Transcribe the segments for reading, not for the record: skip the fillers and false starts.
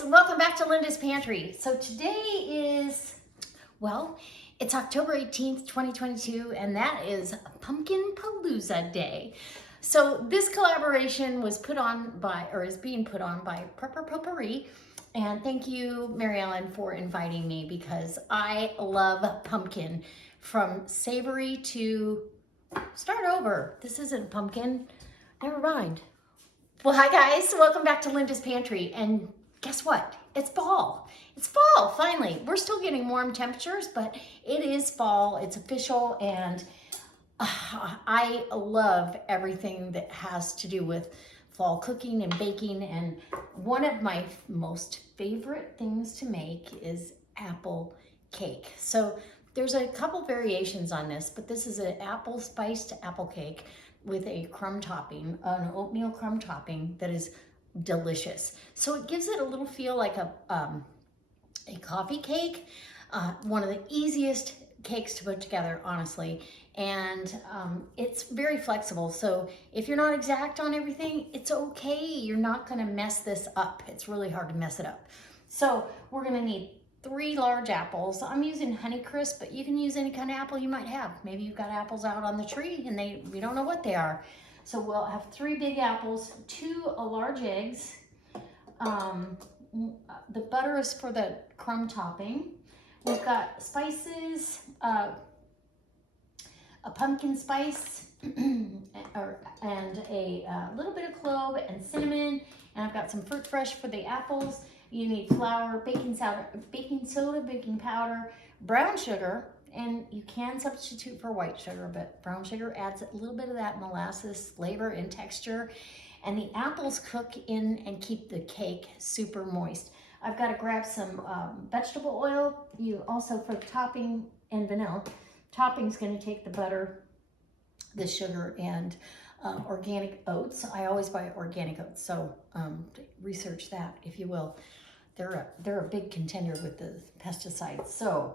guys, welcome back to Linda's Pantry. So today is, well, it's October 18th, 2022, and that is Pumpkin Palooza Day. So this collaboration was put on by, or is being put on by Prepper Potpourri, and thank you, Mary Ellen, for inviting me because I love pumpkin. From savory to, start over. This isn't pumpkin, never mind. Well, hi guys, welcome back to Linda's Pantry, and guess what? It's fall. It's fall, finally. We're still getting warm temperatures, but it is fall, it's official, and I love everything that has to do with fall cooking and baking, and one of my most favorite things to make is apple cake. So there's a couple variations on this, but this is an apple spiced apple cake with a crumb topping, an oatmeal crumb topping that is delicious. So it gives it a little feel like a coffee cake, one of the easiest cakes to put together, honestly. And it's very flexible. So if you're not exact on everything, it's okay. You're not gonna mess this up. It's really hard to mess it up. So we're gonna need 3 large apples. I'm using Honeycrisp, but you can use any kind of apple you might have. Maybe you've got apples out on the tree and we don't know what they are. So we'll have 3 big apples, 2 large eggs. The butter is for the crumb topping. We've got spices, a pumpkin spice, and a little bit of clove and cinnamon. And I've got some fruit fresh for the apples. You need flour, baking soda, baking powder, brown sugar, and you can substitute for white sugar, but brown sugar adds a little bit of that molasses flavor and texture. And the apples cook in and keep the cake super moist. I've got to grab some vegetable oil. You also, for the topping and vanilla, topping's going to take the butter, the sugar, and organic oats. I always buy organic oats, so research that if you will. They're a big contender with the pesticides. So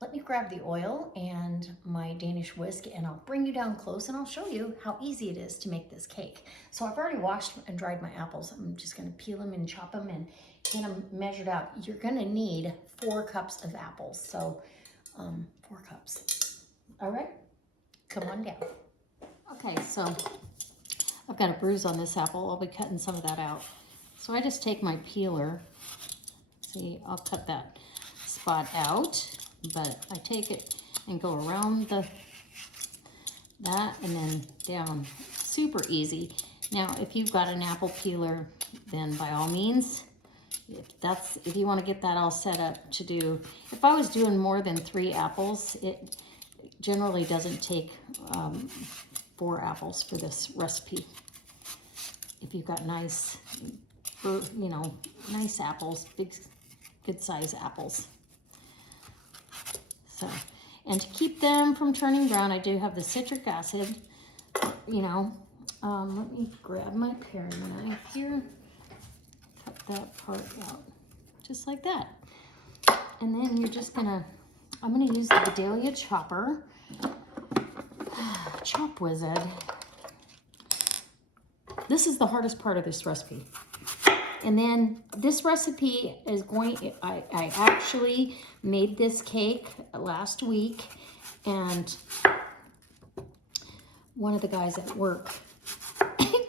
let me grab the oil and my Danish whisk, and I'll bring you down close and I'll show you how easy it is to make this cake. So I've already washed and dried my apples. I'm just gonna peel them and chop them and get them measured out. You're gonna need 4 cups of apples. So 4 cups. All right, come on down. Okay, so I've got a bruise on this apple. I'll be cutting some of that out. So I just take my peeler. See, I'll cut that spot out, but I take it and go around that and then down. Super easy. Now, if you've got an apple peeler, then by all means, if you want to get that all set up to do, if I was doing more than 3 apples, it generally doesn't take 4 apples for this recipe. If you've got nice, nice apples, big, good size apples. So, and to keep them from turning brown, I do have the citric acid, let me grab my paring knife here, cut that part out, just like that. And then you're just I'm gonna use the Vidalia chopper, Chop Wizard. This is the hardest part of this recipe. And then this recipe is I actually made this cake last week, and one of the guys at work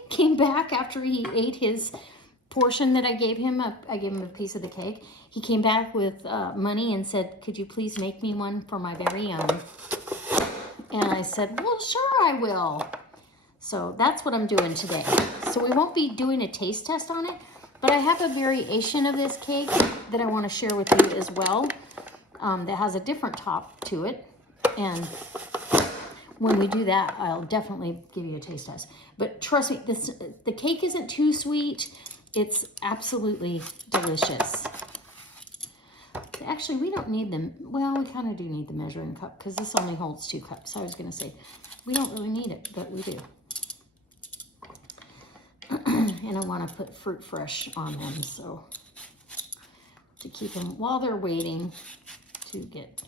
came back after he ate his portion that I gave him. I gave him a piece of the cake. He came back with money and said, could you please make me one for my very own? And I said, well, sure I will. So that's what I'm doing today. So we won't be doing a taste test on it, but I have a variation of this cake that I want to share with you as well, that has a different top to it. And when we do that, I'll definitely give you a taste test. But trust me, the cake isn't too sweet. It's absolutely delicious. Actually, we don't need them. Well, we kind of do need the measuring cup because this only holds 2 cups. I was going to say, we don't really need it, but we do. And I want to put fruit fresh on them, so to keep them while they're waiting to get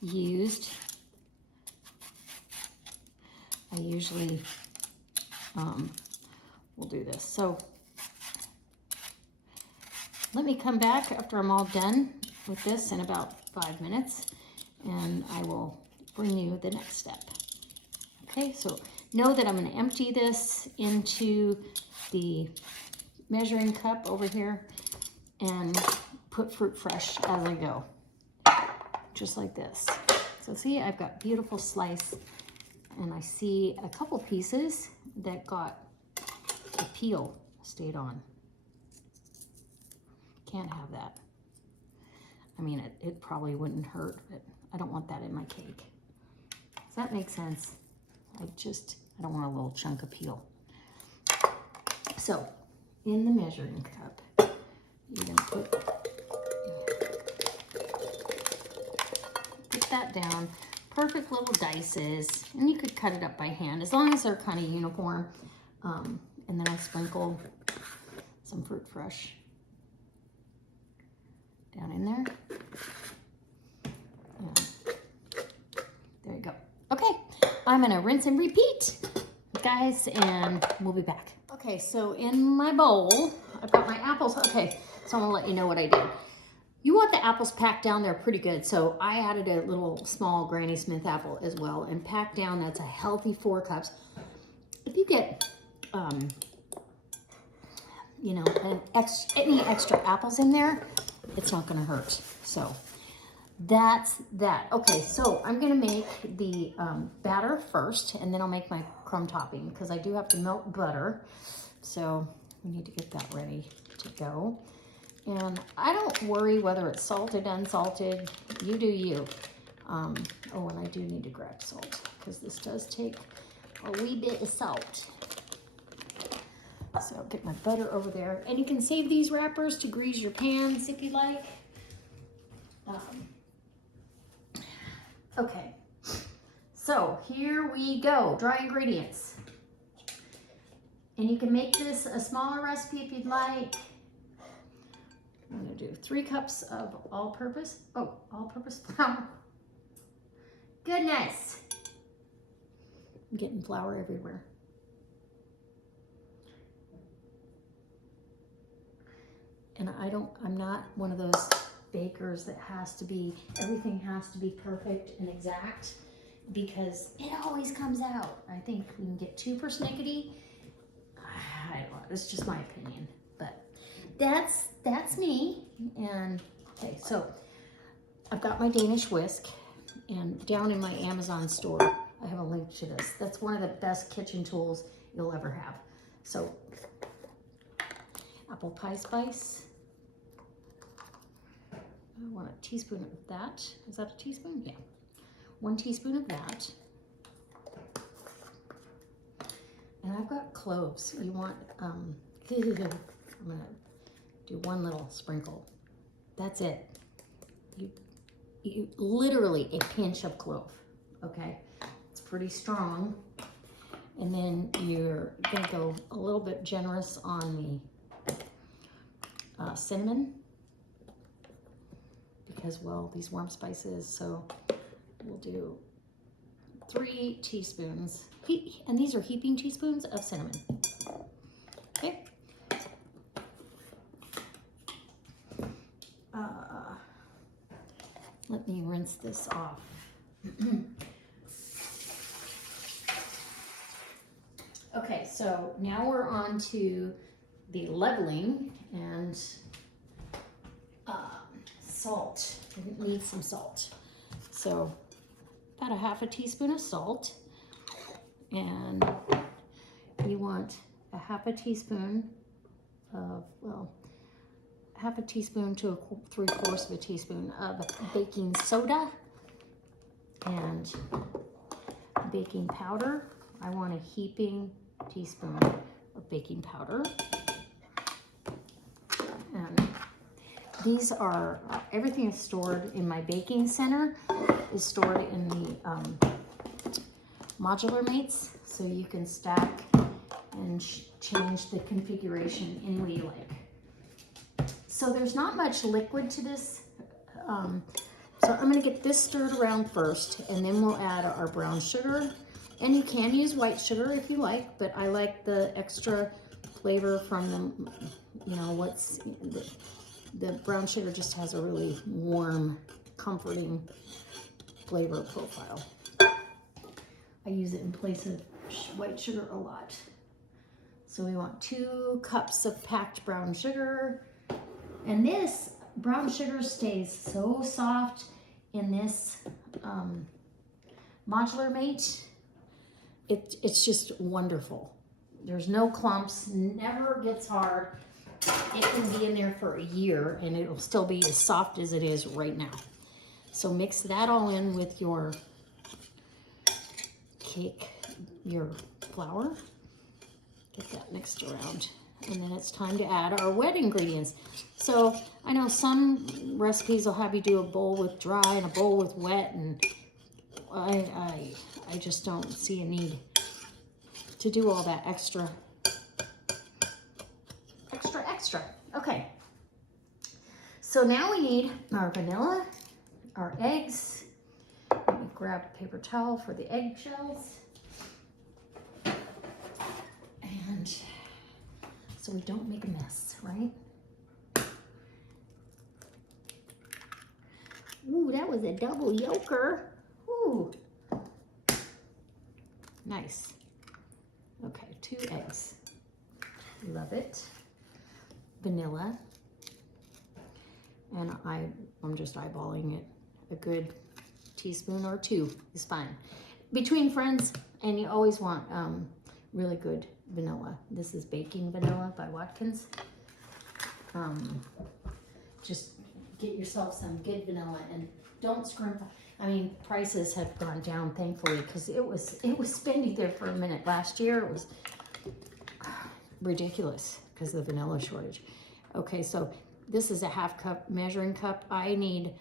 used. I usually will do this. So let me come back after I'm all done with this in about 5 minutes, and I will bring you the next step. Okay, so know that I'm going to empty this into the measuring cup over here and put fruit fresh as I go, just like this. So see, I've got beautiful slice, and I see a couple pieces that got the peel stayed on. Can't have that. I mean, it probably wouldn't hurt, but I don't want that in my cake. Does that make sense? I don't want a little chunk of peel. So, in the measuring cup, you're gonna put that down. Perfect little dices, and you could cut it up by hand as long as they're kind of uniform. And then I sprinkle some fruit fresh down in there. And there you go. Okay, I'm gonna rinse and repeat, guys, and we'll be back. Okay, so in my bowl, I've got my apples. Okay, so I'm gonna let you know what I did. You want the apples packed down there pretty good, so I added a little small Granny Smith apple as well, and packed down, that's a healthy 4 cups. If you get, you know, any extra apples in there, it's not gonna hurt. So that's that. Okay, so I'm gonna make the batter first, and then I'll make my crumb topping, because I do have to melt butter. So we need to get that ready to go. And I don't worry whether it's salted, unsalted, you do you. Oh, and I do need to grab salt, because this does take a wee bit of salt. So I'll get my butter over there. And you can save these wrappers to grease your pans if you like. Okay, so here we go, dry ingredients. And you can make this a smaller recipe if you'd like. I'm gonna do 3 cups of all-purpose flour. Goodness, I'm getting flour everywhere. And I'm not one of those bakers that everything has to be perfect and exact, because it always comes out. I think we can get too persnickety. I don't know, it's just my opinion, but that's me. And okay, so I've got my Danish whisk, and down in my Amazon store, I have a link to this. That's one of the best kitchen tools you'll ever have. So apple pie spice. I want a teaspoon of that. Is that a teaspoon? Yeah. 1 teaspoon of that. And I've got cloves. You want, I'm gonna do 1 little sprinkle. That's it. You literally a pinch of clove, okay? It's pretty strong. And then you're gonna go a little bit generous on the cinnamon, because, well, these warm spices, so we'll do 3 teaspoons, and these are heaping teaspoons of cinnamon, okay? Let me rinse this off. Okay, so now we're on to the leveling and salt. We need some salt. So about a 1/2 teaspoon of salt, and you want a 1/2 teaspoon of, well, 1/2 teaspoon to 3/4 of a teaspoon of baking soda and baking powder. I want a heaping teaspoon of baking powder. And these are, everything is stored in my baking center, is stored in the modular mates, so you can stack and change the configuration any way you like. So there's not much liquid to this, so I'm gonna get this stirred around first, and then we'll add our brown sugar. And you can use white sugar if you like, but I like the extra flavor from the, you know, the brown sugar just has a really warm, comforting flavor profile. I use it in place of white sugar a lot. So we want 2 cups of packed brown sugar. And this brown sugar stays so soft in this modular mate. It's just wonderful. There's no clumps, never gets hard. It can be in there for a year and it'll still be as soft as it is right now. So mix that all in with your cake, your flour. Get that mixed around. And then it's time to add our wet ingredients. So I know some recipes will have you do a bowl with dry and a bowl with wet, and I just don't see a need to do all that extra. Okay. So now we need our vanilla, our eggs. Let me grab a paper towel for the eggshells. And so we don't make a mess, right? Ooh, that was a double yolker. Ooh. Nice. Okay, 2 eggs. Love it. Vanilla. And I'm just eyeballing it. A good teaspoon or 2 is fine. Between friends, and you always want really good vanilla. This is baking vanilla by Watkins. Just get yourself some good vanilla and don't scrimp. I mean, prices have gone down, thankfully, because it was spendy there for a minute. Last year it was ridiculous because of the vanilla shortage. Okay, so this is a 1/2 cup measuring cup. I need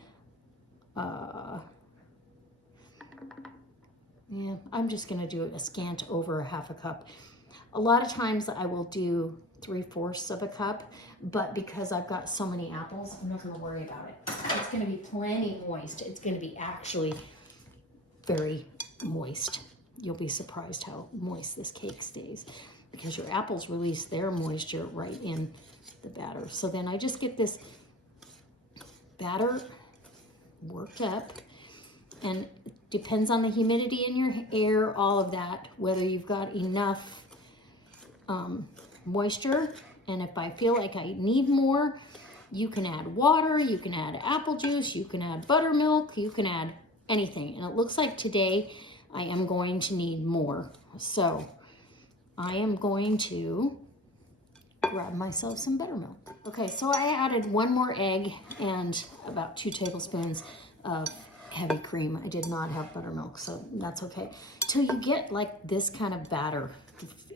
yeah, I'm just gonna do a scant over a 1/2 cup. A lot of times I will do 3/4 of a cup, but because I've got so many apples, I'm not gonna worry about it. It's gonna be plenty moist. It's gonna be actually very moist. You'll be surprised how moist this cake stays because your apples release their moisture right in the batter. So then I just get this batter worked up, and it depends on the humidity in your air, all of that, whether you've got enough moisture. And if I feel like I need more, you can add water, you can add apple juice, you can add buttermilk, you can add anything. And it looks like today I am going to need more. So I am going to grab myself some buttermilk. Okay, so I added 1 more egg and about 2 tablespoons of heavy cream. I did not have buttermilk, so that's okay. Till you get like this kind of batter.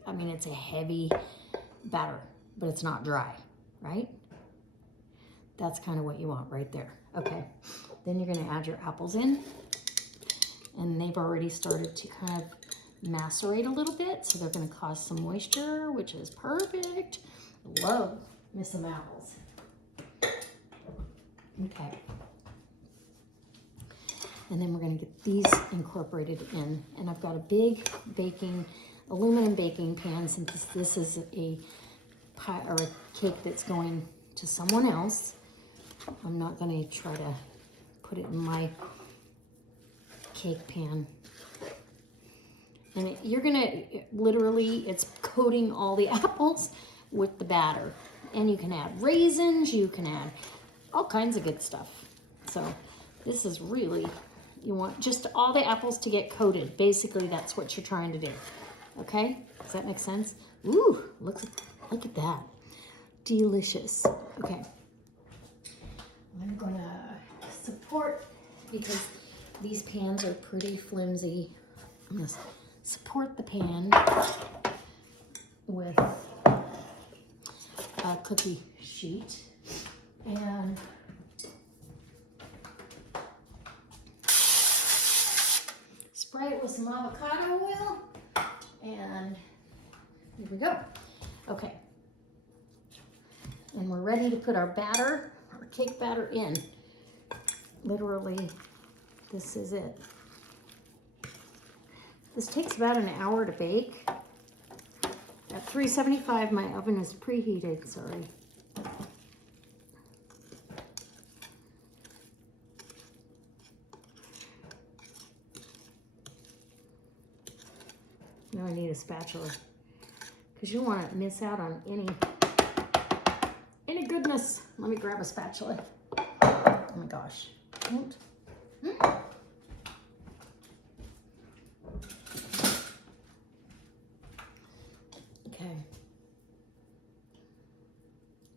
I mean, it's a heavy batter, but it's not dry, right? That's kind of what you want right there. Okay, then you're gonna add your apples in, and they've already started to kind of macerate a little bit, so they're gonna cause some moisture, which is perfect. Love me some apples. Okay. And then we're gonna get these incorporated in. And I've got a big aluminum baking pan, since this is a pie or a cake that's going to someone else. I'm not gonna try to put it in my cake pan. And you're gonna, literally, it's coating all the apples with the batter. And you can add raisins, you can add all kinds of good stuff. So this is really, you want just all the apples to get coated. Basically, that's what you're trying to do. Okay, does that make sense? Ooh, look at that. Delicious. Okay. I'm gonna support, because these pans are pretty flimsy, I'm gonna support the pan with a cookie sheet and spray it with some avocado oil, and here we go. Okay, and we're ready to put our batter, our cake batter in. Literally, this is it. This takes about an hour to bake. At 375, my oven is preheated, sorry. Now I need a spatula because you don't want to miss out on any goodness. Let me grab a spatula. Oh my gosh. Okay.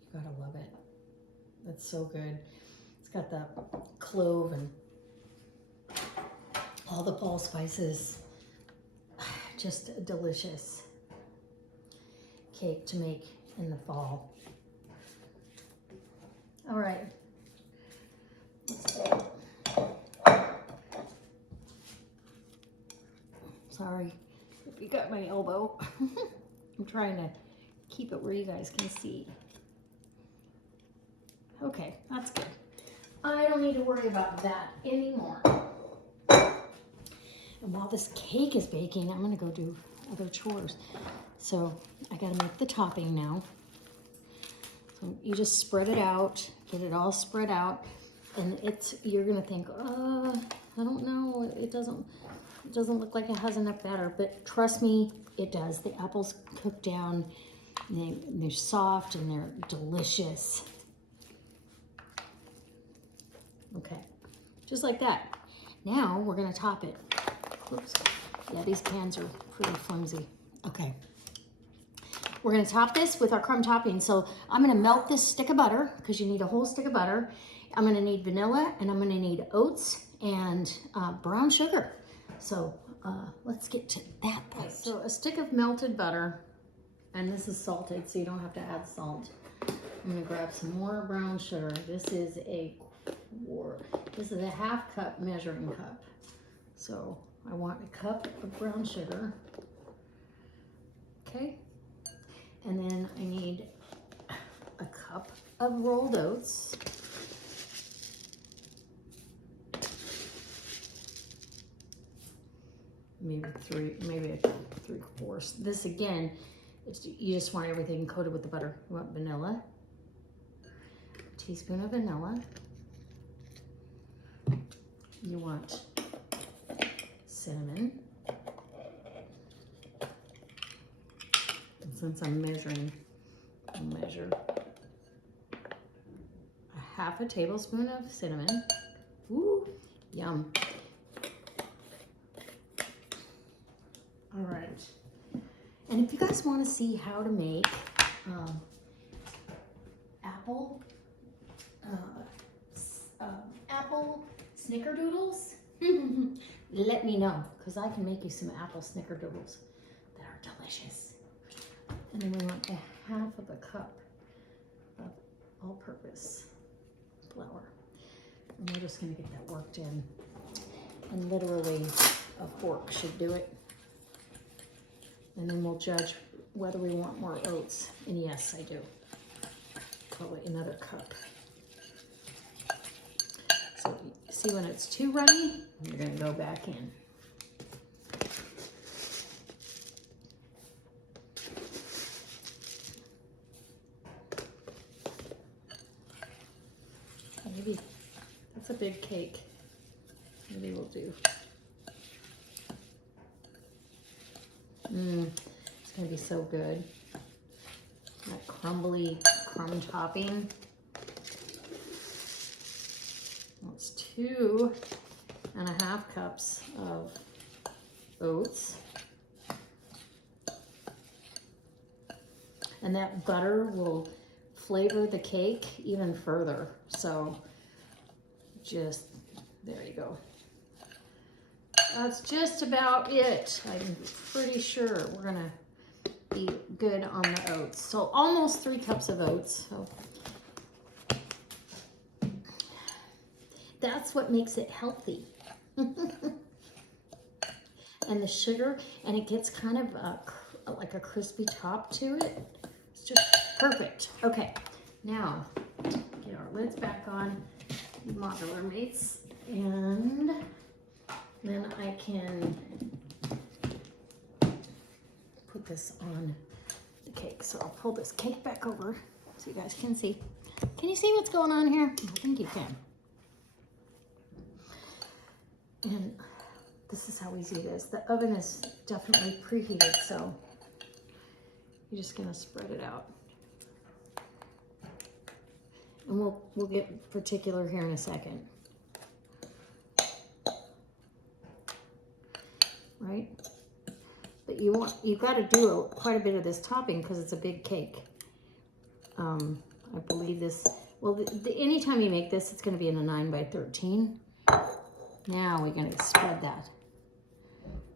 You gotta love it. That's so good. It's got the clove and all the fall spices. Just a delicious cake to make in the fall. All right. Sorry if you got my elbow. I'm trying to keep it where you guys can see. Okay, that's good. I don't need to worry about that anymore. And while this cake is baking, I'm gonna go do other chores. So I gotta make the topping now. So you just spread it out, get it all spread out, and you're gonna think, I don't know, it doesn't look like it has enough batter, but trust me, it does. The apples cook down, and they're soft and they're delicious. Okay, just like that. Now we're gonna top it. Oops. Yeah, these pans are pretty flimsy. Okay. We're gonna top this with our crumb topping. So I'm gonna melt this stick of butter because you need a whole stick of butter. I'm gonna need vanilla and I'm gonna need oats and brown sugar. So let's get to that part. So a stick of melted butter, and this is salted, so you don't have to add salt. I'm gonna grab some more brown sugar. This is a half cup measuring cup. So I want a cup of brown sugar. Okay. And then I need a cup of rolled oats. Maybe three-fourths. This again, you just want everything coated with the butter. You want vanilla, a teaspoon of vanilla. You want cinnamon. And since I'm measuring, I'll measure a half a tablespoon of cinnamon. Ooh, yum. All right. And if you guys want to see how to make apple snickerdoodles, let me know, because I can make you some apple snickerdoodles that are delicious. And then we want a half of a cup of all-purpose flour. And we're just going to get that worked in. And literally a fork should do it. And then we'll judge whether we want more oats. And yes, I do. Probably another cup. So you see when it's too runny, you're going to go back in. Maybe that's a big cake. Maybe we'll do. It's gonna be so good. That crumbly crumb topping. That's 2.5 cups of oats. And that butter will flavor the cake even further. So just, there you go. That's just about it. I'm pretty sure we're gonna be good on the oats. So almost 3 cups of oats. So that's what makes it healthy. And the sugar, and it gets kind of like a crispy top to it. It's just perfect. Okay, now get our lids back on, modular mates, and then I can put this on the cake. So I'll pull this cake back over so you guys can see. Can you see what's going on here? I think you can. And this is how easy it is. The oven is definitely preheated, so you're just gonna spread it out. And we'll get particular here in a second. Right? But you've got to do quite a bit of this topping because it's a big cake. I believe this, well, anytime you make this, it's going to be in a 9 by 13. Now we're going to spread that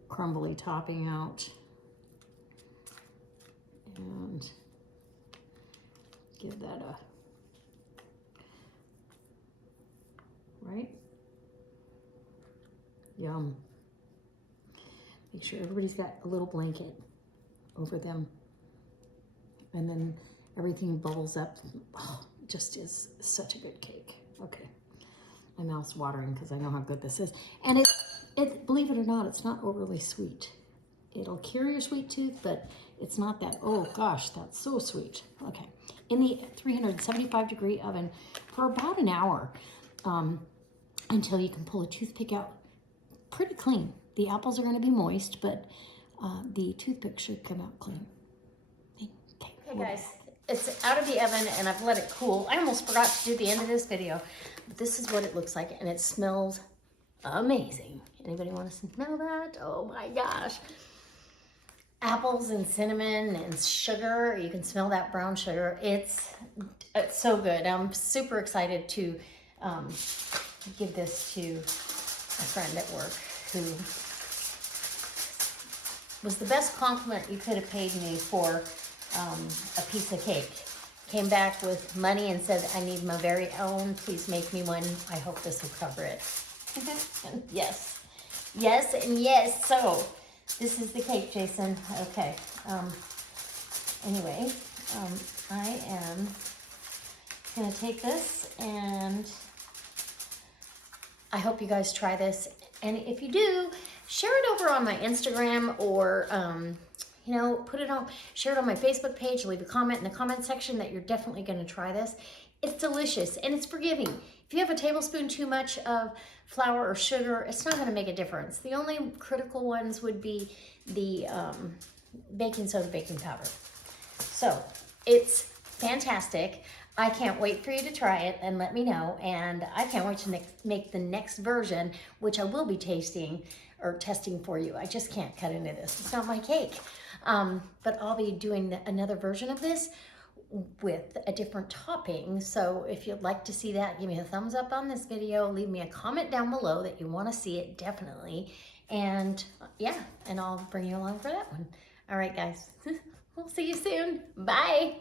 crumbly topping out. And give that a, right? Yum. Make sure everybody's got a little blanket over them. And then everything bubbles up. Oh, it just is such a good cake. Okay. My mouth's watering because I know how good this is. And it, believe it or not, it's not overly sweet. It'll cure your sweet tooth, but it's not that, oh gosh, that's so sweet. Okay. In the 375-degree oven for about an hour until you can pull a toothpick out pretty clean. The apples are going to be moist, but the toothpick should come out clean. Okay, guys, it's out of the oven and I've let it cool. I almost forgot to do the end of this video. But this is what it looks like and it smells amazing. Anybody want to smell that? Oh my gosh. Apples and cinnamon and sugar. You can smell that brown sugar. It's so good. I'm super excited to give this to a friend at work who was the best compliment you could have paid me for a piece of cake. Came back with money and said, I need my very own. Please make me one. I hope this will cover it. And yes. Yes and yes. So this is the cake, Jason. Okay. Anyway, I am going to take this and I hope you guys try this. And if you do, share it over on my Instagram or, you know, share it on my Facebook page, leave a comment in the comment section that you're definitely going to try this. It's delicious and it's forgiving. If you have a tablespoon too much of flour or sugar, it's not going to make a difference. The only critical ones would be the baking soda, baking powder. So it's fantastic. I can't wait for you to try it and let me know. And I can't wait to make the next version, which I will be tasting or testing for you. I just can't cut into this. It's not my cake. But I'll be doing another version of this with a different topping. So if you'd like to see that, give me a thumbs up on this video. Leave me a comment down below that you want to see it, definitely. And yeah, and I'll bring you along for that one. All right, guys. We'll see you soon. Bye.